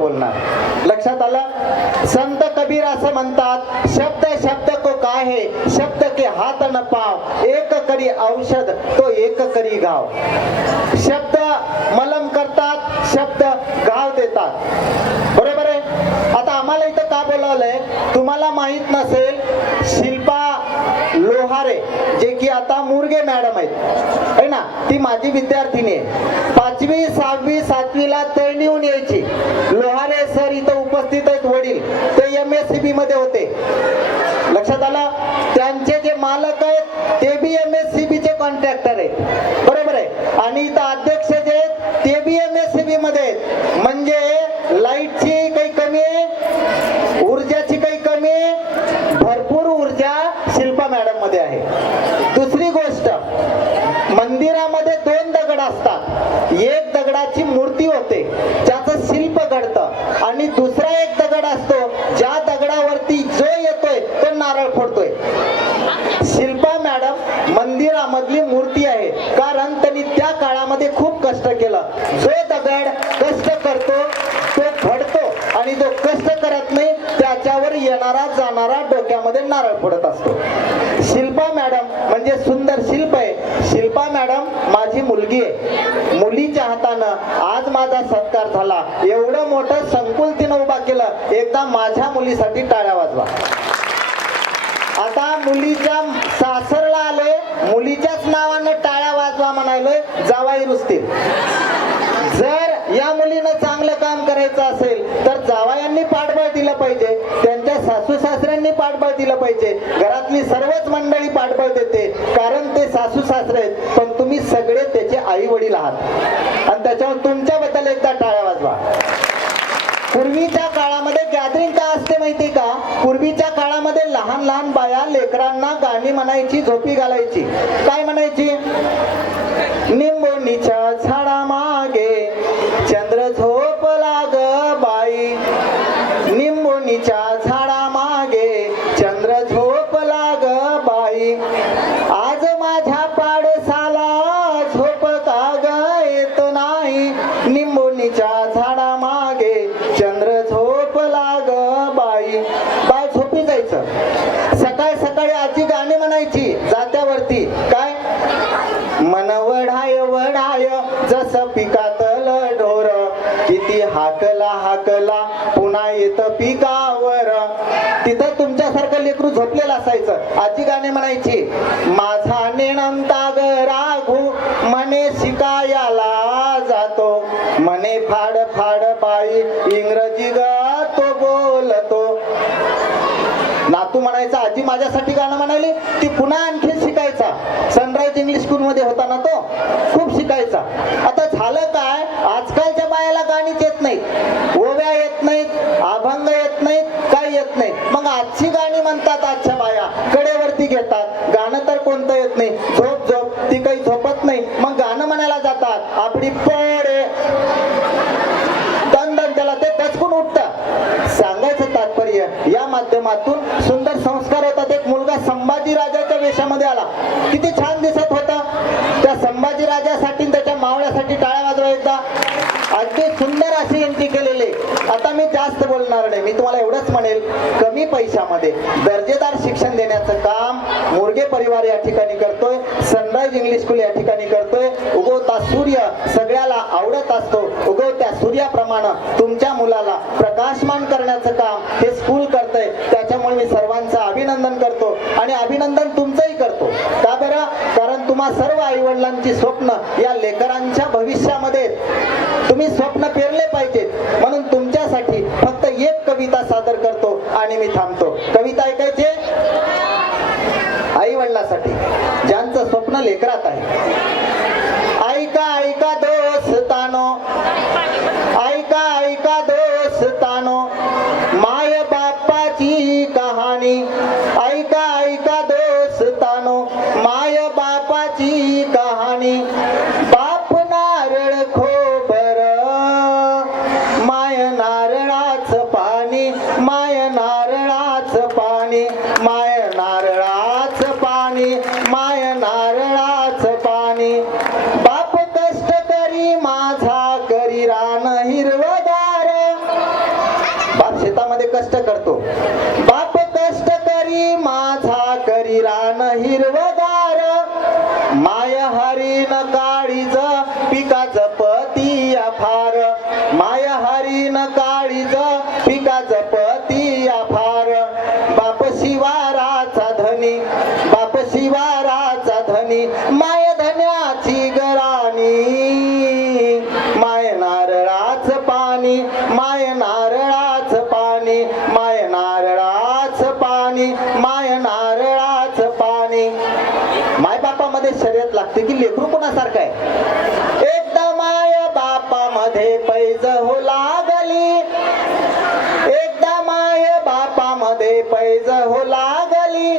बोलणार. लक्षात आलं. संत कबीर असं म्हणतात, शब्द शब्द को काहे, शब्द के हात न पाव, एक करी औषध तो एक करी गाव. शब्द मलम करतात, शब्द गाव देतात. बरोबर आहे. आता आम्हाला इथं का बोलावलंय तुम्हाला माहित नसेल, शिल्पा लोहारे जे की आता मुरगे मॅडम आहेत है ना, ती माझी विद्यार्थिनी आहे. 5वी 6वी 7वीला तळणीहून यायची. लोहारे सर इथं उपस्थित आहेत, वडील ते MSCB मध्ये होते. लक्षात आलं. त्यांचे जे मालक आहेत ते बी MSCB चे कॉन्ट्रॅक्टर आहेत. बरोबर आहे. आणि इथं अध्यक्ष जे आहेत ते बी MSCB मध्ये आहेत. म्हणजे लाईटची काही कमी आहे, ऊर्जाची काही कमी आहे, भरपूर ऊर्जा शिल्पा मॅडम मध्ये आहे. दुसरी गोष्ट, मंदिरामध्ये 2 दगड असतात. एक दगडाची मूर्ती होते ज्याचं शिल्प घडतं, आणि दुसरा एक दगड असतो ज्या दगडावरती जो येतोय तो नारळ फोडतोय. शिल्पा मॅडम मंदिरामधली मूर्ती आहे, कारण त्यांनी त्या काळामध्ये खूप कष्ट केलं. जो दगड कष्ट करतो तो घडतो, आणि जो कष्ट करत नाही त्याच्यावर येणारा जाणारा डोक्यामध्ये नारळ फोडत असतो. शिल्पा मॅडम म्हणजे सुंदर शिल्प आहे. शिल्पा मॅडम माझी मुलगी आहे. मुलीच्या हातानं आज माझा सत्कार झाला. एवढं मोठं संकुल तिनं उभा केलं. एकदा माझ्या मुलीसाठी टाळ्या वाजवा. आता मुलीच्या सासरला आलोय, मुलीच्याच नावानं टाळ्या वाजवा म्हणायलोय, जावाई रुसतील. जर या मुलीनं चांगलं काम करायचं असेल तर जावयांनी पाठबळ दिलं पाहिजे, त्यांच्या सासू सासऱ्यांनी पाठबळ दिलं पाहिजे, घरातली सर्वच मंडळी पाठबळ देते, कारण ते सासू सासरे आहेत, पण तुम्ही सगळे त्याचे आई वडील आहात. आणि त्याच्यावर तुमच्याबद्दल एकदा टाळ्या वाजवा. पूर्वीच्या काळामध्ये गॅदरिंग का असते माहिती का? पूर्वीच्या काळामध्ये लहान लहान बाया लेकरांना गाणी म्हणायची, झोपी घालायची. काय म्हणायची? निंबोनीच्या झाडा मागे चंद्र झोपला ग बाई, निंबोनीच्या झाडा मागे चंद्र झोपला ग बाई, आज माझ्या पाडसाला झोप का ग येत नाही, निंबोनीच्या झाडा मागे चंद्र झोपला ग बाई. बाय झोपी जायचं. सकाळ सकाळी आजी गाणी म्हणायची जात्यावरती. काय? मन वढाय वढाय जस पिकातल ढोर, किती हाकला हाकला पुन्हा येत पिकावर. तिथं तुमच्यासारखं लेकरू झोपलेलं असायचं. आजी गाणे म्हणायची. माझा नेणंता ग राघू मने शिकायला जातो, मने फाड फाड बाई इंग्रजी ग तो बोलतो. नातू म्हणायचा आजी माझ्यासाठी गाणं म्हणाली. ती पुन्हा आणखी शिकायचा. सनराइज इंग्लिश स्कूल मध्ये होता ना तो, खूप शिकायचा. आता झालं काय, आजकालच्या बायाला गाणीच येत नाहीत, ओव्या येत नाहीत, अभंग येत नाहीत, काय येत नाही. मग आजची गाणी म्हणतात आजच्या बाया, कडेवरती घेतात. गाणं तर कोणतं येत नाही. झोप झोप, ती काही झोपत नाही, मग गाणं म्हणायला जातात. आपली पडे दंदन त्याला ते दचकून उठतं. सांगायचं तात्पर्य या माध्यमातून सुंदर संस्कार होतात. एक मुलगा संभाजी राजाच्या वेशामध्ये आला, किती छान दिसत होता. त्या संभाजी राजासाठी त्याच्या मावळ्यासाठी टाळ्या वाजवा एकदा. अगदी सुंदर अशी एंट्री केलेली. आता मी जास्त बोलणार नाही, मी तुम्हाला एवढंच म्हणेल, कमी पैशामध्ये दर्जेदार शिक्षण देण्याचं काम मुरगे परिवार या ठिकाणी करतोय. सनराइज इंग्लिश स्कूल या ठिकाणी करतोय. उगवता सूर्य सगळ्याला आवडत असतो. उगवत्या सूर्याप्रमाणे तुमच्या मुलाला प्रकाशमान करण्याचं काम हे स्कूल करतंय. त्याच्यामुळे मी सर्वांचं अभिनंदन करतो, आणि अभिनंदन तुमचंही करतो. का बरं? कारण तुम्हा सर्व आई वडिलांची स्वप्न या लेकरांच्या भविष्यामध्ये तुम्ही स्वप्न पेरले पाहिजेत. म्हणून तुमच्यासाठी फक्त एक कविता सादर करतो आणि मी थांबतो. कविता ऐकायची आई वडिलांसाठी ज्यांचं स्वप्न लेकरात आहे. ऐका ऐका दोस्तानो, ऐका ऐका दोस्तानो, माय बापाची कहाणी. ऐका ऐका दोस्तानो, माय बापाची कहाणी. बाप नारळ खोबर, माय नारळाच पाणी, माय नारळाच पाणी, माय नारळाच पाणी, माय नारळाच पाणी. बाप शेतामध्ये कष्ट करतो. बाप कष्ट करी माझा करी रान हिरवगार, माय हरीन काळीज पिकाच पतिया फार, माय हरीन काळीज पिकाच पतिया फार. बाप शिवाराचा धनी, बाप शिवाराचा धनी, माय धन्याची गराणी, माय नारळाच पाणी, माय नारळाच पाणी, माय नारळाच पाणी, माय नारळाच पाणी. माय बापामध्ये शर्यत लागते की लेकरू कोणासारखं आहे. एकदा माय बापामध्ये पैज हो लागली, एकदा माय बापामध्ये पैज हो लागली,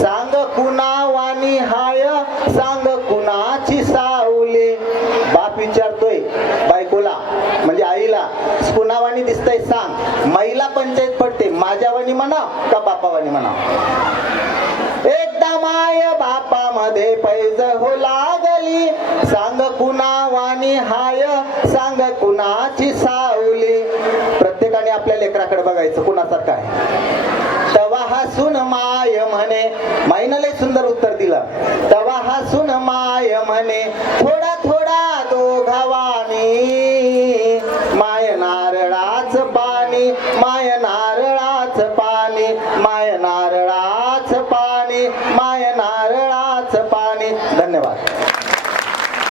सांग कुणा वाणी हाय, सांग कुणाची सावली. बाप विचारतोय बायकोला म्हणजे आईला, कुणावानी दिसतंय सांग. महिला पंचायत पडते, माझ्यावानी म्हणा का बापावानी म्हणा. एकदा माय बापामध्ये पैज हो लागली, सांग कुणावानी हाय, सांग कुणाची सावली. प्रत्येकाने आपल्या लेकराकडे बघायचं कुणासारखं आहे. तवा हसून माय म्हणे, माईनं लय सुंदर उत्तर दिलं. तवा हसून माय म्हणे, थोडा थोडा दोघावानी, माय नारळाच पाणी, माय नारळाच पाणी, माय